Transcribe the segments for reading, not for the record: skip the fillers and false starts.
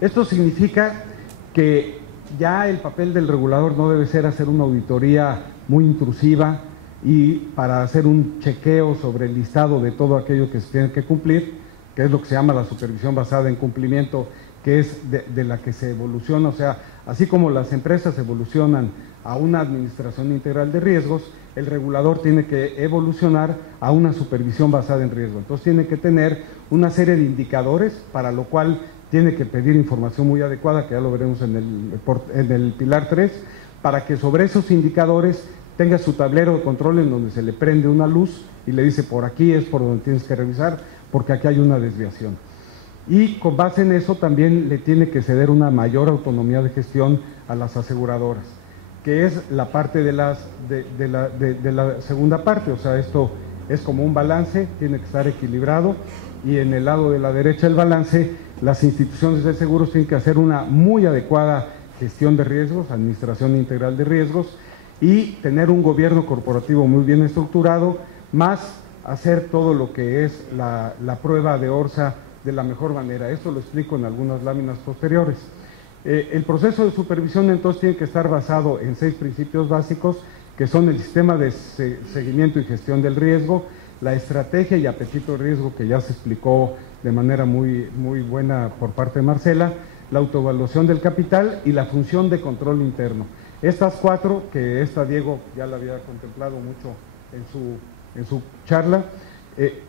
Esto significa que ya el papel del regulador no debe ser hacer una auditoría muy intrusiva y para hacer un chequeo sobre el listado de todo aquello que se tiene que cumplir, que es lo que se llama la supervisión basada en cumplimiento, que es de la que se evoluciona, o sea, así como las empresas evolucionan a una administración integral de riesgos, el regulador tiene que evolucionar a una supervisión basada en riesgo. Entonces tiene que tener una serie de indicadores, para lo cual tiene que pedir información muy adecuada, que ya lo veremos en el pilar 3, para que sobre esos indicadores tenga su tablero de control en donde se le prende una luz y le dice por aquí es por donde tienes que revisar, porque aquí hay una desviación. Y con base en eso también le tiene que ceder una mayor autonomía de gestión a las aseguradoras, que es la parte de la segunda parte. O sea, esto es como un balance, tiene que estar equilibrado, y en el lado de la derecha del balance, las instituciones de seguros tienen que hacer una muy adecuada gestión de riesgos, administración integral de riesgos, y tener un gobierno corporativo muy bien estructurado, más hacer todo lo que es la prueba de ORSA de la mejor manera. Esto lo explico en algunas láminas posteriores. El proceso de supervisión entonces tiene que estar basado en 6 principios básicos, que son el sistema de seguimiento y gestión del riesgo, la estrategia y apetito de riesgo, que ya se explicó de manera muy buena por parte de Marcela, la autoevaluación del capital y la función de control interno. Estas 4, que Diego ya la había contemplado mucho en su charla,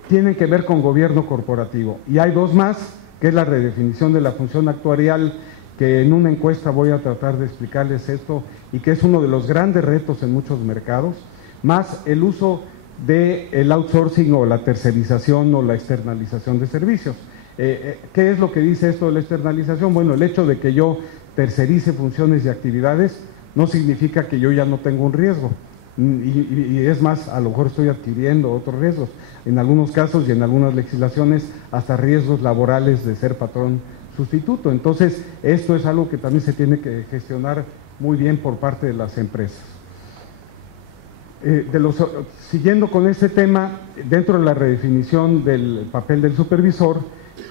tienen que ver con gobierno corporativo. Y hay 2 más, que es la redefinición de la función actuarial, que en una encuesta voy a tratar de explicarles esto, y que es uno de los grandes retos en muchos mercados, más el uso del outsourcing o la tercerización o la externalización de servicios. ¿Qué es lo que dice esto de la externalización? Bueno, el hecho de que yo tercerice funciones y actividades no significa que yo ya no tengo un riesgo. Y es más, a lo mejor estoy adquiriendo otros riesgos, en algunos casos y en algunas legislaciones hasta riesgos laborales de ser patrón sustituto. Entonces, esto es algo que también se tiene que gestionar muy bien por parte de las empresas. Siguiendo con este tema, dentro de la redefinición del papel del supervisor,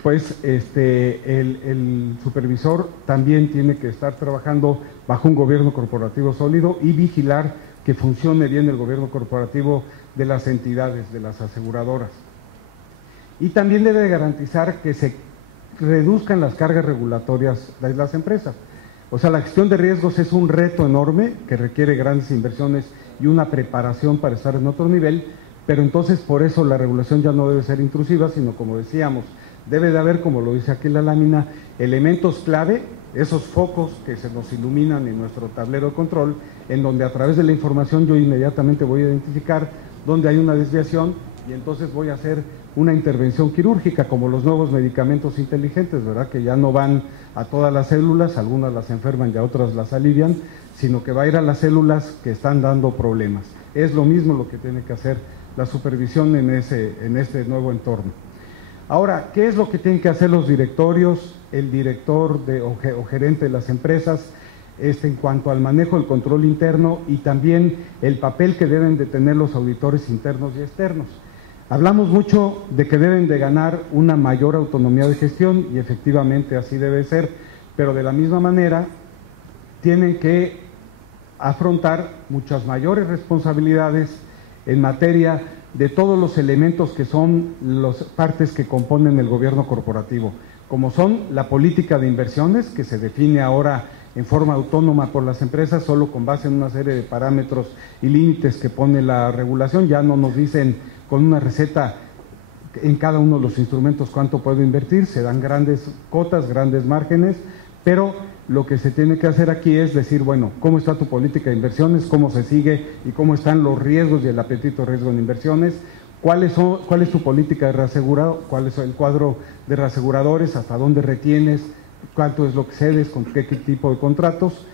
pues el supervisor también tiene que estar trabajando bajo un gobierno corporativo sólido y vigilar que funcione bien el gobierno corporativo de las entidades, de las aseguradoras. Y también debe garantizar que se reduzcan las cargas regulatorias de las empresas. O sea, la gestión de riesgos es un reto enorme que requiere grandes inversiones y una preparación para estar en otro nivel, pero entonces por eso la regulación ya no debe ser intrusiva, sino, como decíamos, debe de haber, como lo dice aquí la lámina, elementos clave, esos focos que se nos iluminan en nuestro tablero de control, en donde a través de la información yo inmediatamente voy a identificar dónde hay una desviación y entonces voy a hacer una intervención quirúrgica, como los nuevos medicamentos inteligentes, ¿verdad? Que ya no van a todas las células, algunas las enferman y a otras las alivian, sino que va a ir a las células que están dando problemas. Es lo mismo lo que tiene que hacer la supervisión en este nuevo entorno. Ahora, ¿qué es lo que tienen que hacer los directorios, el director o gerente de las empresas en cuanto al manejo del control interno y también el papel que deben de tener los auditores internos y externos? Hablamos mucho de que deben de ganar una mayor autonomía de gestión y efectivamente así debe ser, pero de la misma manera tienen que afrontar muchas mayores responsabilidades en materia de todos los elementos que son las partes que componen el gobierno corporativo, como son la política de inversiones, que se define ahora en forma autónoma por las empresas, solo con base en una serie de parámetros y límites que pone la regulación. Ya no nos dicen con una receta en cada uno de los instrumentos cuánto puedo invertir, se dan grandes cotas, grandes márgenes, pero lo que se tiene que hacer aquí es decir, bueno, ¿cómo está tu política de inversiones? ¿Cómo se sigue? ¿Y cómo están los riesgos y el apetito de riesgo en inversiones? ¿Cuál es tu política de reasegurado? ¿Cuál es el cuadro de reaseguradores? ¿Hasta dónde retienes? ¿Cuánto es lo que cedes? ¿Con qué tipo de contratos?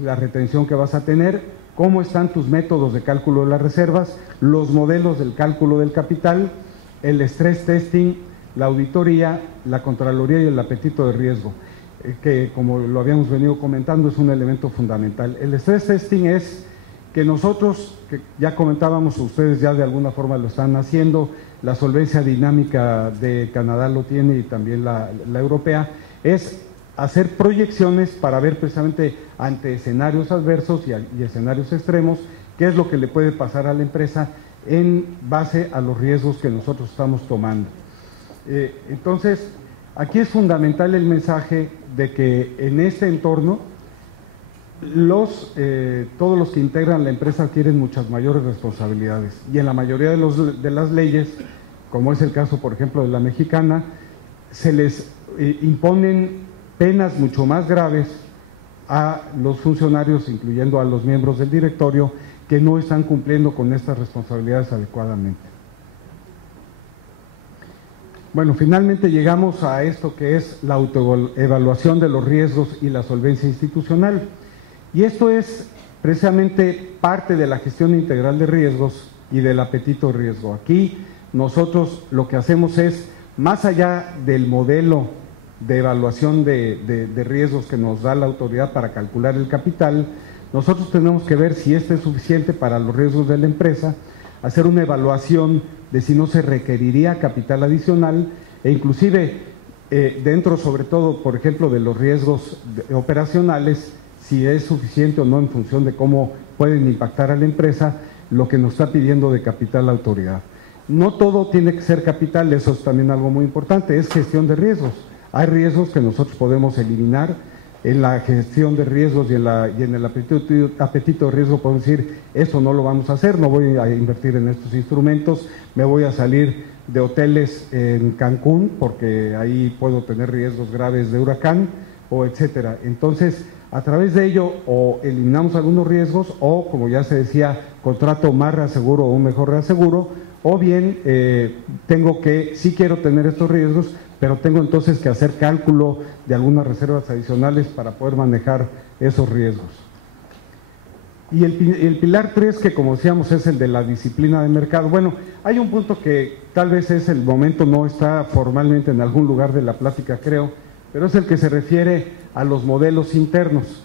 La retención que vas a tener. ¿Cómo están tus métodos de cálculo de las reservas? Los modelos del cálculo del capital, el stress testing, la auditoría, la contraloría y el apetito de riesgo, que como lo habíamos venido comentando es un elemento fundamental. El stress testing es que nosotros, que ya comentábamos, ustedes ya de alguna forma lo están haciendo, la solvencia dinámica de Canadá lo tiene y también la europea, es hacer proyecciones para ver precisamente ante escenarios adversos y escenarios extremos qué es lo que le puede pasar a la empresa en base a los riesgos que nosotros estamos tomando. Entonces, aquí es fundamental el mensaje de que en este entorno todos los que integran la empresa adquieren muchas mayores responsabilidades y en la mayoría de las leyes, como es el caso por ejemplo de la mexicana, se les imponen penas mucho más graves a los funcionarios, incluyendo a los miembros del directorio, que no están cumpliendo con estas responsabilidades adecuadamente. Bueno, finalmente llegamos a esto que es la autoevaluación de los riesgos y la solvencia institucional. Y esto es precisamente parte de la gestión integral de riesgos y del apetito de riesgo. Aquí nosotros lo que hacemos es, más allá del modelo de evaluación de riesgos que nos da la autoridad para calcular el capital, nosotros tenemos que ver si este es suficiente para los riesgos de la empresa, hacer una evaluación de si no se requeriría capital adicional e inclusive dentro sobre todo, por ejemplo, de los riesgos operacionales, si es suficiente o no en función de cómo pueden impactar a la empresa lo que nos está pidiendo de capital la autoridad. No todo tiene que ser capital, eso es también algo muy importante, es gestión de riesgos. Hay riesgos que nosotros podemos eliminar. En la gestión de riesgos y en el apetito de riesgo podemos decir, esto no lo vamos a hacer, no voy a invertir en estos instrumentos, me voy a salir de hoteles en Cancún porque ahí puedo tener riesgos graves de huracán o etcétera. Entonces, a través de ello o eliminamos algunos riesgos o, como ya se decía, contrato más reaseguro o un mejor reaseguro, o bien sí quiero tener estos riesgos, pero tengo entonces que hacer cálculo de algunas reservas adicionales para poder manejar esos riesgos. Y el pilar 3, que como decíamos es el de la disciplina de mercado. Bueno, hay un punto que tal vez es el momento, no está formalmente en algún lugar de la plática creo, pero es el que se refiere a los modelos internos.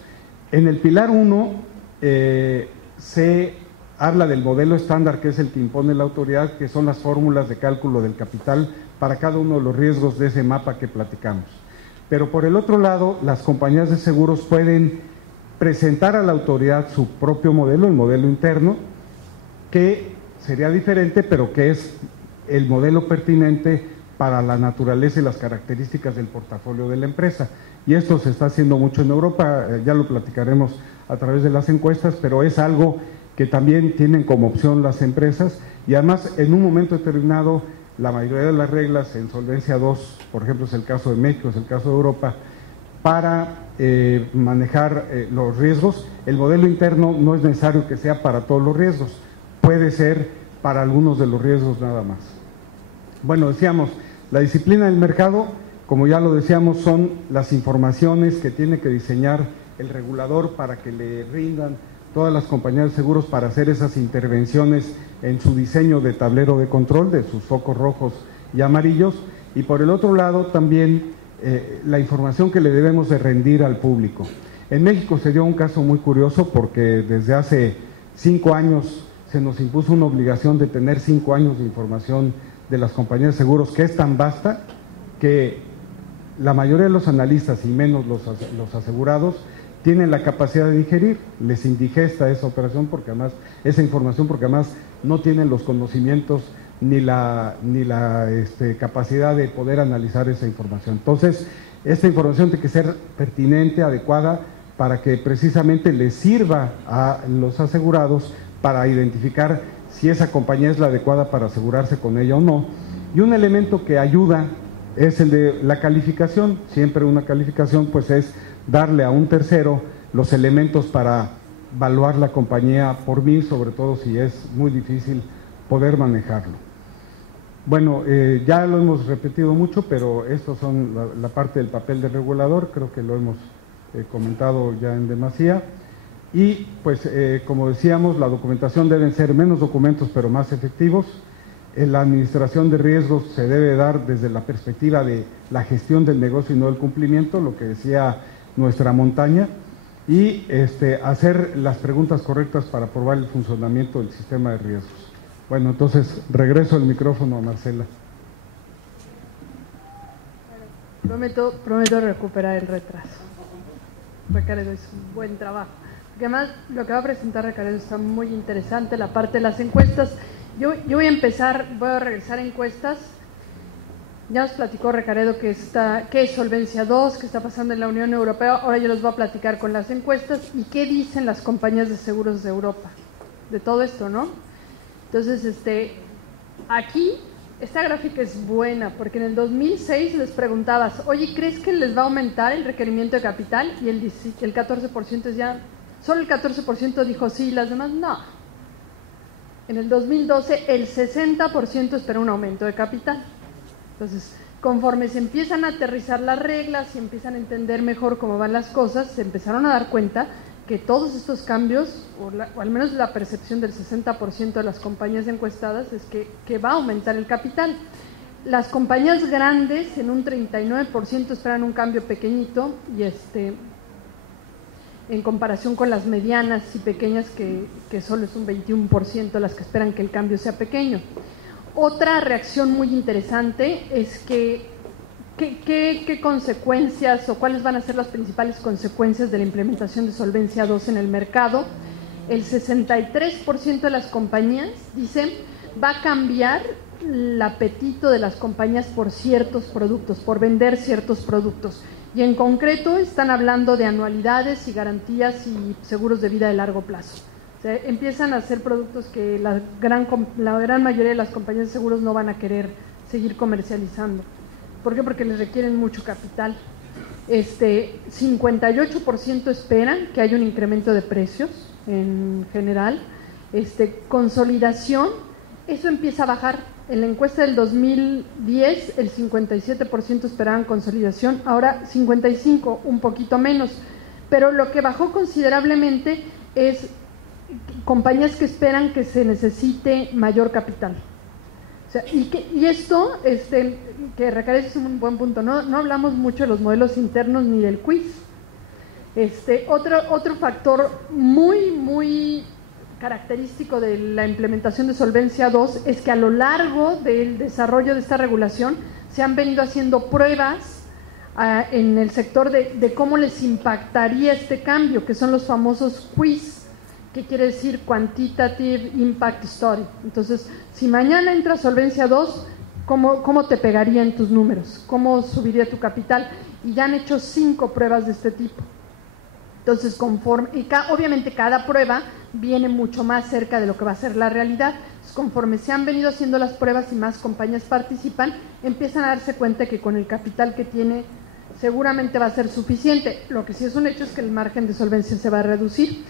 En el pilar 1 se habla del modelo estándar, que es el que impone la autoridad, que son las fórmulas de cálculo del capital para cada uno de los riesgos de ese mapa que platicamos. Pero por el otro lado, las compañías de seguros pueden presentar a la autoridad su propio modelo, el modelo interno, que sería diferente, pero que es el modelo pertinente para la naturaleza y las características del portafolio de la empresa. Y esto se está haciendo mucho en Europa, ya lo platicaremos a través de las encuestas, pero es algo que también tienen como opción las empresas y además en un momento determinado la mayoría de las reglas en Solvencia 2, por ejemplo es el caso de México, es el caso de Europa, para manejar los riesgos, el modelo interno no es necesario que sea para todos los riesgos, puede ser para algunos de los riesgos nada más. Bueno, decíamos, la disciplina del mercado, como ya lo decíamos, son las informaciones que tiene que diseñar el regulador para que le rindan todas las compañías de seguros para hacer esas intervenciones en su diseño de tablero de control, de sus focos rojos y amarillos, y por el otro lado también la información que le debemos de rendir al público. En México se dio un caso muy curioso porque desde hace 5 años se nos impuso una obligación de tener 5 años de información de las compañías de seguros, que es tan vasta que la mayoría de los analistas y menos los asegurados tienen la capacidad de digerir, les indigesta esa operación porque además, esa información porque además no tienen los conocimientos ni la capacidad de poder analizar esa información. Entonces, esta información tiene que ser pertinente, adecuada, para que precisamente les sirva a los asegurados para identificar si esa compañía es la adecuada para asegurarse con ella o no. Y un elemento que ayuda es el de la calificación. Siempre una calificación pues es darle a un tercero los elementos para evaluar la compañía por mí, sobre todo si es muy difícil poder manejarlo. Bueno, ya lo hemos repetido mucho, pero estos son la parte del papel del regulador, creo que lo hemos comentado ya en demasía. Y pues como decíamos, la documentación deben ser menos documentos pero más efectivos. La administración de riesgos se debe dar desde la perspectiva de la gestión del negocio y no del cumplimiento, lo que decía nuestra montaña, y hacer las preguntas correctas para probar el funcionamiento del sistema de riesgos. Bueno, entonces regreso el micrófono a Marcela. Prometo recuperar el retraso. Recaredo hizo un buen trabajo. Porque además lo que va a presentar Recaredo está muy interesante, la parte de las encuestas. Yo voy a regresar a encuestas. Ya nos platicó Recaredo qué es Solvencia 2, qué está pasando en la Unión Europea. Ahora yo les voy a platicar con las encuestas y qué dicen las compañías de seguros de Europa de todo esto, ¿no? Entonces, aquí esta gráfica es buena porque en el 2006 les preguntabas, oye, ¿crees que les va a aumentar el requerimiento de capital? Y el 14% decía, solo el 14% dijo sí, las demás no. En el 2012 el 60% esperó un aumento de capital. Entonces, conforme se empiezan a aterrizar las reglas y empiezan a entender mejor cómo van las cosas, se empezaron a dar cuenta que todos estos cambios, o al menos la percepción del 60% de las compañías encuestadas, es que va a aumentar el capital. Las compañías grandes en un 39% esperan un cambio pequeñito y en comparación con las medianas y pequeñas que solo es un 21% las que esperan que el cambio sea pequeño. Otra reacción muy interesante es que ¿qué consecuencias o cuáles van a ser las principales consecuencias de la implementación de Solvencia 2 en el mercado? El 63% de las compañías dicen va a cambiar el apetito de las compañías por ciertos productos, por vender ciertos productos. Y en concreto están hablando de anualidades y garantías y seguros de vida de largo plazo. O sea, empiezan a hacer productos que la gran mayoría de las compañías de seguros no van a querer seguir comercializando. ¿Por qué? Porque les requieren mucho capital. 58% esperan que haya un incremento de precios en general. Consolidación, eso empieza a bajar. En la encuesta del 2010, el 57% esperaban consolidación, ahora 55%, un poquito menos. Pero lo que bajó considerablemente es compañías que esperan que se necesite mayor capital. O sea, y esto, que Recaredo es un buen punto, no hablamos mucho de los modelos internos ni del quiz. Otro factor muy característico de la implementación de Solvencia 2 es que a lo largo del desarrollo de esta regulación se han venido haciendo pruebas en el sector de cómo les impactaría este cambio, que son los famosos quiz. ¿Qué quiere decir? Quantitative Impact Study. Entonces, si mañana entra Solvencia 2, ¿cómo te pegaría en tus números? ¿Cómo subiría tu capital? Y ya han hecho 5 pruebas de este tipo. Entonces, obviamente cada prueba viene mucho más cerca de lo que va a ser la realidad. Entonces, conforme se han venido haciendo las pruebas y más compañías participan, empiezan a darse cuenta que con el capital que tiene seguramente va a ser suficiente. Lo que sí es un hecho es que el margen de solvencia se va a reducir.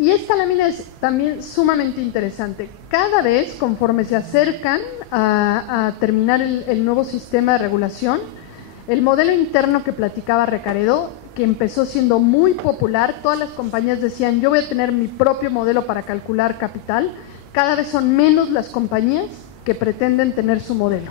Y esta lámina es también sumamente interesante. Cada vez, conforme se acercan a terminar el nuevo sistema de regulación, el modelo interno que platicaba Recaredo, que empezó siendo muy popular, todas las compañías decían, yo voy a tener mi propio modelo para calcular capital, cada vez son menos las compañías que pretenden tener su modelo.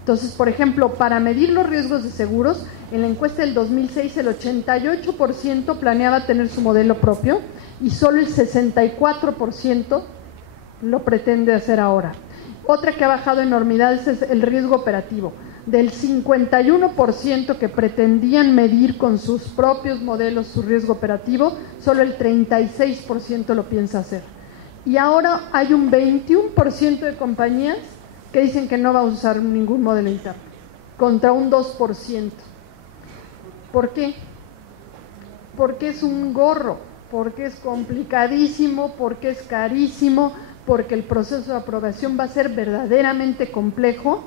Entonces, por ejemplo, para medir los riesgos de seguros, en la encuesta del 2006 el 88% planeaba tener su modelo propio, y solo el 64% lo pretende hacer ahora. Otra que ha bajado enormidades es el riesgo operativo. Del 51% que pretendían medir con sus propios modelos su riesgo operativo, solo el 36% lo piensa hacer. Y ahora hay un 21% de compañías que dicen que no va a usar ningún modelo interno, contra un 2%. ¿Por qué? Porque es un gorro. Porque es complicadísimo, porque es carísimo, porque el proceso de aprobación va a ser verdaderamente complejo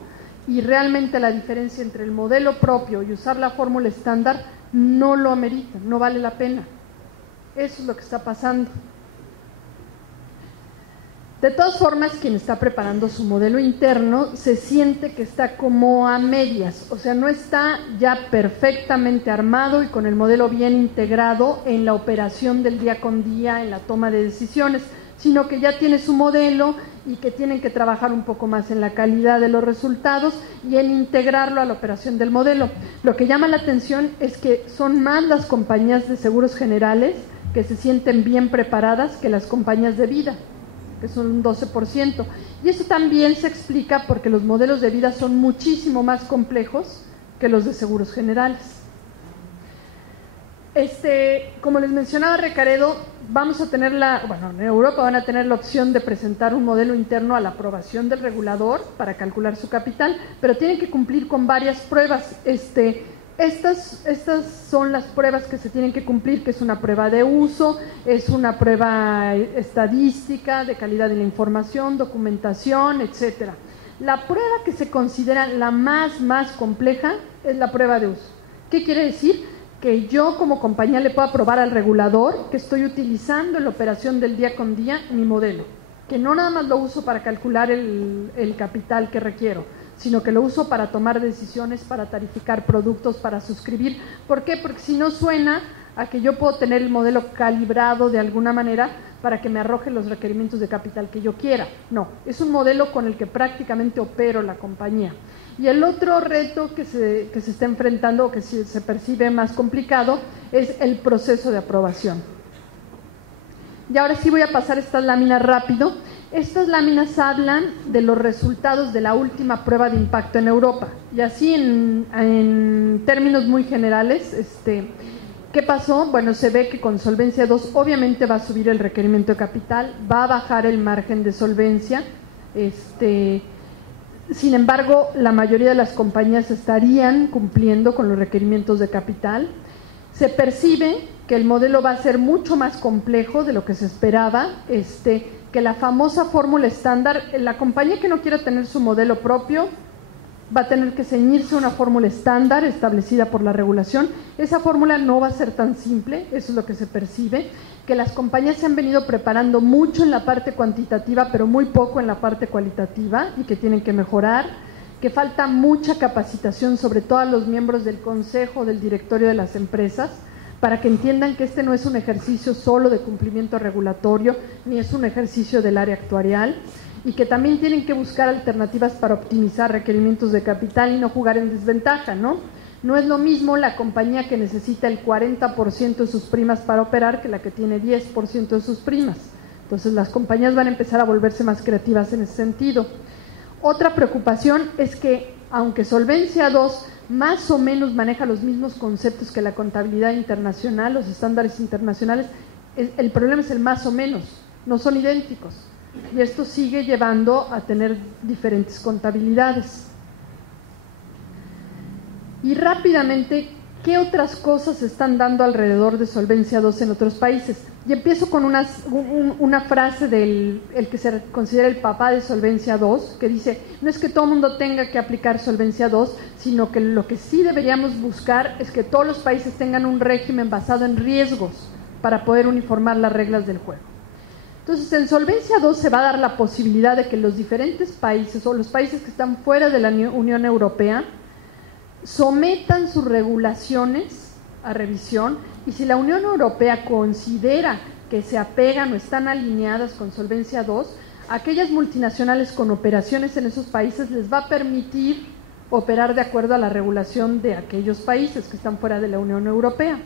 y realmente la diferencia entre el modelo propio y usar la fórmula estándar no lo amerita, no vale la pena. Eso es lo que está pasando. De todas formas, quien está preparando su modelo interno se siente que está como a medias, o sea, no está ya perfectamente armado y con el modelo bien integrado en la operación del día con día, en la toma de decisiones, sino que ya tiene su modelo y que tienen que trabajar un poco más en la calidad de los resultados y en integrarlo a la operación del modelo. Lo que llama la atención es que son más las compañías de seguros generales que se sienten bien preparadas que las compañías de vida, que son un 12%. Y eso también se explica porque los modelos de vida son muchísimo más complejos que los de seguros generales. Como les mencionaba Recaredo, vamos a tener en Europa van a tener la opción de presentar un modelo interno a la aprobación del regulador para calcular su capital, pero tienen que cumplir con varias pruebas. Estas son las pruebas que se tienen que cumplir, que es una prueba de uso, es una prueba estadística, de calidad de la información, documentación, etcétera. La prueba que se considera la más compleja es la prueba de uso. ¿Qué quiere decir? Que yo como compañía le pueda probar al regulador que estoy utilizando en la operación del día con día mi modelo, que no nada más lo uso para calcular el capital que requiero, sino que lo uso para tomar decisiones, para tarificar productos, para suscribir. ¿Por qué? Porque si no suena a que yo puedo tener el modelo calibrado de alguna manera para que me arroje los requerimientos de capital que yo quiera. No, es un modelo con el que prácticamente opero la compañía. Y el otro reto que se está enfrentando, o que se percibe más complicado, es el proceso de aprobación. Y ahora sí voy a pasar estas láminas rápido. Estas láminas hablan de los resultados de la última prueba de impacto en Europa. Y así en términos muy generales, ¿qué pasó? Bueno, se ve que con Solvencia 2 obviamente va a subir el requerimiento de capital, va a bajar el margen de solvencia, sin embargo, la mayoría de las compañías estarían cumpliendo con los requerimientos de capital. Se percibe que el modelo va a ser mucho más complejo de lo que se esperaba, que la famosa fórmula estándar, la compañía que no quiera tener su modelo propio va a tener que ceñirse a una fórmula estándar establecida por la regulación. Esa fórmula no va a ser tan simple, eso es lo que se percibe, que las compañías se han venido preparando mucho en la parte cuantitativa, pero muy poco en la parte cualitativa, y que tienen que mejorar, que falta mucha capacitación, sobre todo a los miembros del consejo, del directorio de las empresas, para que entiendan que este no es un ejercicio solo de cumplimiento regulatorio, ni es un ejercicio del área actuarial, y que también tienen que buscar alternativas para optimizar requerimientos de capital y no jugar en desventaja, ¿no? No es lo mismo la compañía que necesita el 40% de sus primas para operar que la que tiene 10% de sus primas. Entonces las compañías van a empezar a volverse más creativas en ese sentido. Otra preocupación es que, aunque Solvencia 2 más o menos maneja los mismos conceptos que la contabilidad internacional, los estándares internacionales, el problema es el más o menos, no son idénticos. Y esto sigue llevando a tener diferentes contabilidades. Y rápidamente, ¿qué otras cosas se están dando alrededor de Solvencia 2 en otros países? Y empiezo con una frase del que se considera el papá de Solvencia 2, que dice: no es que todo el mundo tenga que aplicar Solvencia 2, sino que lo que sí deberíamos buscar es que todos los países tengan un régimen basado en riesgos para poder uniformar las reglas del juego. Entonces, en Solvencia 2 se va a dar la posibilidad de que los diferentes países, o los países que están fuera de la Unión Europea, sometan sus regulaciones a revisión, y si la Unión Europea considera que se apegan o están alineadas con Solvencia 2, aquellas multinacionales con operaciones en esos países les va a permitir operar de acuerdo a la regulación de aquellos países que están fuera de la Unión Europea.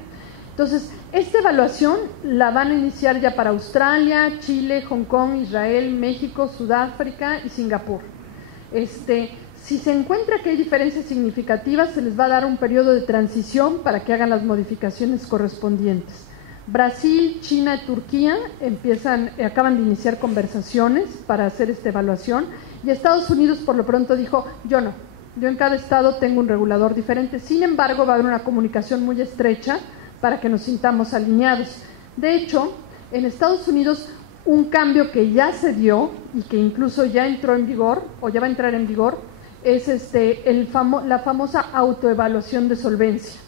Entonces, esta evaluación la van a iniciar ya para Australia, Chile, Hong Kong, Israel, México, Sudáfrica y Singapur. Si se encuentra que hay diferencias significativas, se les va a dar un periodo de transición para que hagan las modificaciones correspondientes. Brasil, China y Turquía acaban de iniciar conversaciones para hacer esta evaluación, y Estados Unidos por lo pronto dijo: yo no, yo en cada estado tengo un regulador diferente. Sin embargo, va a haber una comunicación muy estrecha para que nos sintamos alineados. De hecho, en Estados Unidos, un cambio que ya se dio y que incluso ya entró en vigor, o ya va a entrar en vigor, es la famosa autoevaluación de solvencia.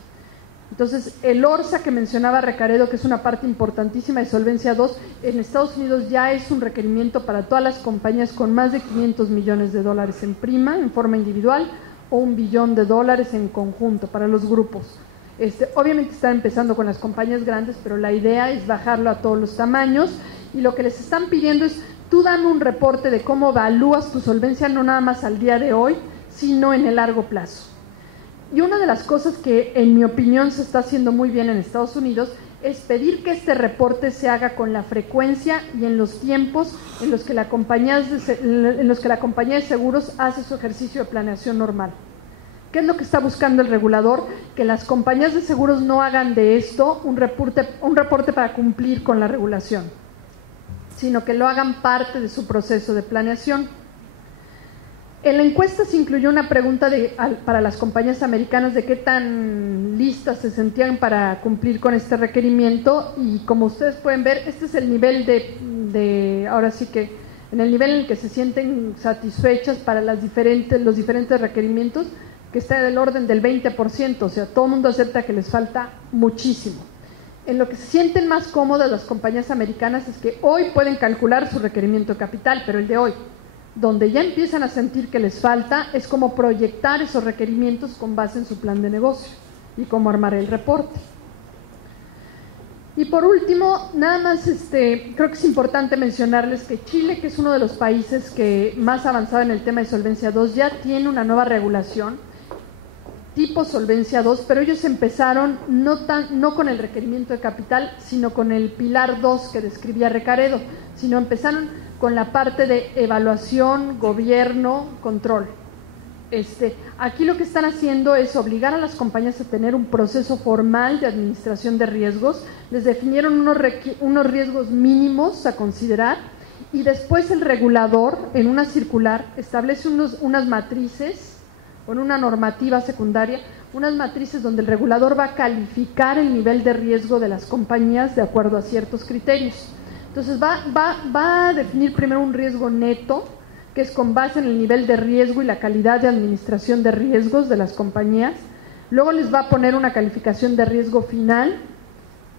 Entonces, el ORSA que mencionaba Recaredo, que es una parte importantísima de Solvencia 2, en Estados Unidos ya es un requerimiento para todas las compañías con más de $500 millones en prima, en forma individual, o $1 billón en conjunto para los grupos. Obviamente están empezando con las compañías grandes, pero la idea es bajarlo a todos los tamaños, y lo que les están pidiendo es: tú dame un reporte de cómo evalúas tu solvencia, no nada más al día de hoy, sino en el largo plazo. Y una de las cosas que, en mi opinión, se está haciendo muy bien en Estados Unidos es pedir que este reporte se haga con la frecuencia y en los tiempos en los que la compañía de seguros hace su ejercicio de planeación normal. ¿Qué es lo que está buscando el regulador? Que las compañías de seguros no hagan de esto un reporte para cumplir con la regulación, sino que lo hagan parte de su proceso de planeación. En la encuesta se incluyó una pregunta para las compañías americanas de qué tan listas se sentían para cumplir con este requerimiento, y como ustedes pueden ver, este es el nivel ahora sí que en el nivel en el que se sienten satisfechas para los diferentes requerimientos, que está del orden del 20%, o sea, todo el mundo acepta que les falta muchísimo. En lo que se sienten más cómodas las compañías americanas es que hoy pueden calcular su requerimiento de capital, pero el de hoy, donde ya empiezan a sentir que les falta, es cómo proyectar esos requerimientos con base en su plan de negocio y cómo armar el reporte. Y por último, nada más creo que es importante mencionarles que Chile, que es uno de los países que más avanzado en el tema de Solvencia 2, ya tiene una nueva regulación tipo Solvencia 2, pero ellos empezaron no con el requerimiento de capital, sino con el pilar 2 que describía Recaredo, sino empezaron con la parte de evaluación, gobierno, control. Aquí lo que están haciendo es obligar a las compañías a tener un proceso formal de administración de riesgos, les definieron unos riesgos mínimos a considerar, y después el regulador en una circular establece unas matrices, con una normativa secundaria, unas matrices donde el regulador va a calificar el nivel de riesgo de las compañías de acuerdo a ciertos criterios. Entonces va a definir primero un riesgo neto, que es con base en el nivel de riesgo y la calidad de administración de riesgos de las compañías. Luego les va a poner una calificación de riesgo final,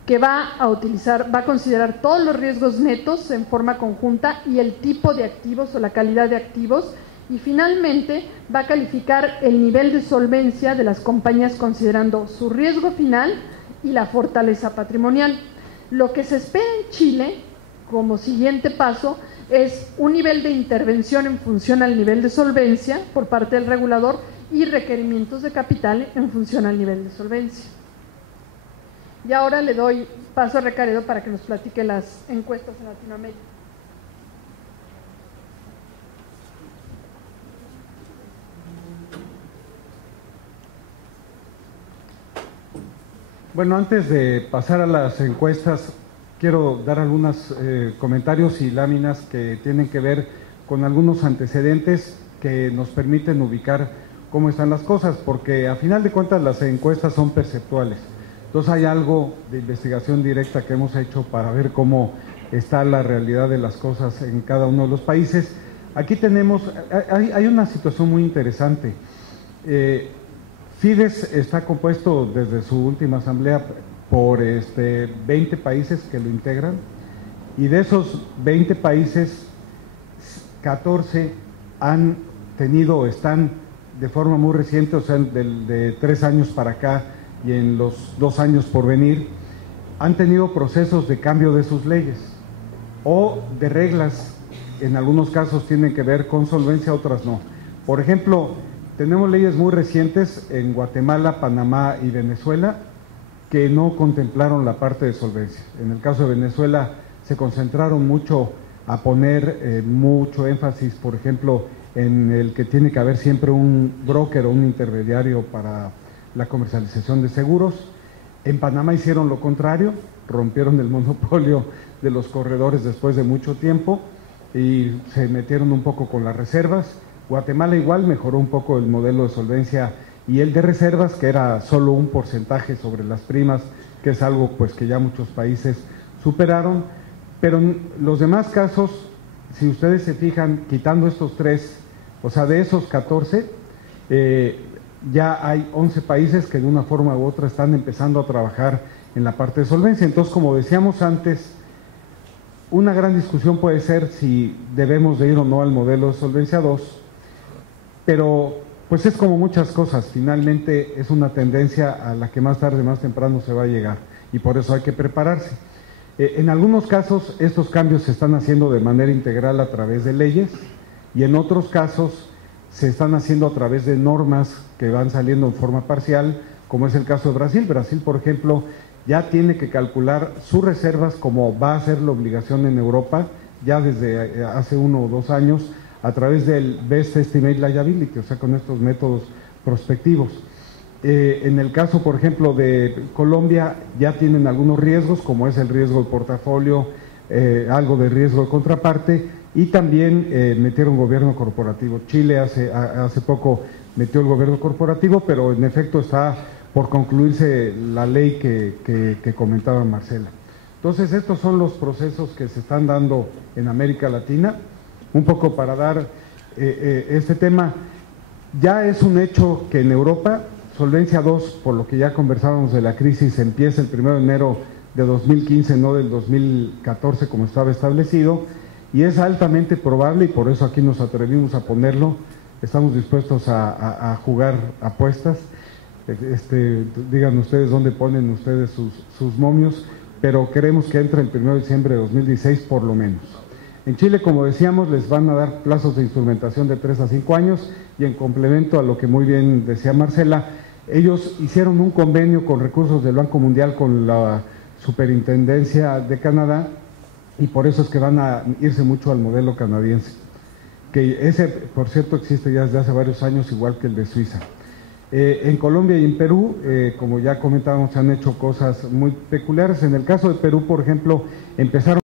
que va a considerar todos los riesgos netos en forma conjunta y el tipo de activos o la calidad de activos, y finalmente va a calificar el nivel de solvencia de las compañías considerando su riesgo final y la fortaleza patrimonial. Lo que se espera en Chile como siguiente paso es un nivel de intervención en función al nivel de solvencia por parte del regulador y requerimientos de capital en función al nivel de solvencia. Y ahora le doy paso a Recaredo para que nos platique las encuestas en Latinoamérica. Bueno, antes de pasar a las encuestas, quiero dar algunos comentarios y láminas que tienen que ver con algunos antecedentes que nos permiten ubicar cómo están las cosas, porque a final de cuentas las encuestas son perceptuales. Entonces hay algo de investigación directa que hemos hecho para ver cómo está la realidad de las cosas en cada uno de los países. Aquí hay una situación muy interesante. Fides está compuesto desde su última asamblea por 20 países que lo integran, y de esos 20 países, 14 han tenido o están de forma muy reciente, o sea, de 3 años para acá y en los 2 años por venir, han tenido procesos de cambio de sus leyes o de reglas. En algunos casos tienen que ver con solvencia, otras no. Por ejemplo, tenemos leyes muy recientes en Guatemala, Panamá y Venezuela que no contemplaron la parte de solvencia. En el caso de Venezuela se concentraron mucho a poner mucho énfasis, por ejemplo, en el que tiene que haber siempre un broker o un intermediario para la comercialización de seguros. En Panamá hicieron lo contrario, rompieron el monopolio de los corredores después de mucho tiempo y se metieron un poco con las reservas. Guatemala igual mejoró un poco el modelo de solvencia y el de reservas, que era solo un porcentaje sobre las primas, que es algo pues que ya muchos países superaron. Pero en los demás casos, si ustedes se fijan, quitando estos 3, o sea, de esos 14, ya hay 11 países que de una forma u otra están empezando a trabajar en la parte de solvencia. Entonces, como decíamos antes, una gran discusión puede ser si debemos de ir o no al modelo de solvencia 2, pero pues es como muchas cosas, finalmente es una tendencia a la que más tarde, más temprano se va a llegar, y por eso hay que prepararse. En algunos casos estos cambios se están haciendo de manera integral a través de leyes, y en otros casos se están haciendo a través de normas que van saliendo en forma parcial, como es el caso de Brasil. Brasil, por ejemplo, ya tiene que calcular sus reservas como va a ser la obligación en Europa, ya desde hace 1 o 2 años, a través del Best Estimate Liability, o sea, con estos métodos prospectivos. En el caso, por ejemplo, de Colombia, ya tienen algunos riesgos, como es el riesgo de portafolio, algo de riesgo de contraparte, y también metieron gobierno corporativo. Chile hace poco metió el gobierno corporativo, pero en efecto está por concluirse la ley que comentaba Marcela. Entonces, estos son los procesos que se están dando en América Latina. Un poco para dar este tema, ya es un hecho que en Europa, Solvencia II, por lo que ya conversábamos de la crisis, empieza el 1 de enero de 2015, no del 2014 como estaba establecido, y es altamente probable, y por eso aquí nos atrevimos a ponerlo, estamos dispuestos a jugar apuestas. Digan ustedes dónde ponen ustedes sus momios, pero queremos que entre el 1 de diciembre de 2016 por lo menos. En Chile, como decíamos, les van a dar plazos de instrumentación de 3 a 5 años, y en complemento a lo que muy bien decía Marcela, ellos hicieron un convenio con recursos del Banco Mundial con la Superintendencia de Canadá, y por eso es que van a irse mucho al modelo canadiense, que ese, por cierto, existe ya desde hace varios años, igual que el de Suiza. En Colombia y en Perú, como ya comentábamos, se han hecho cosas muy peculiares. En el caso de Perú, por ejemplo, empezaron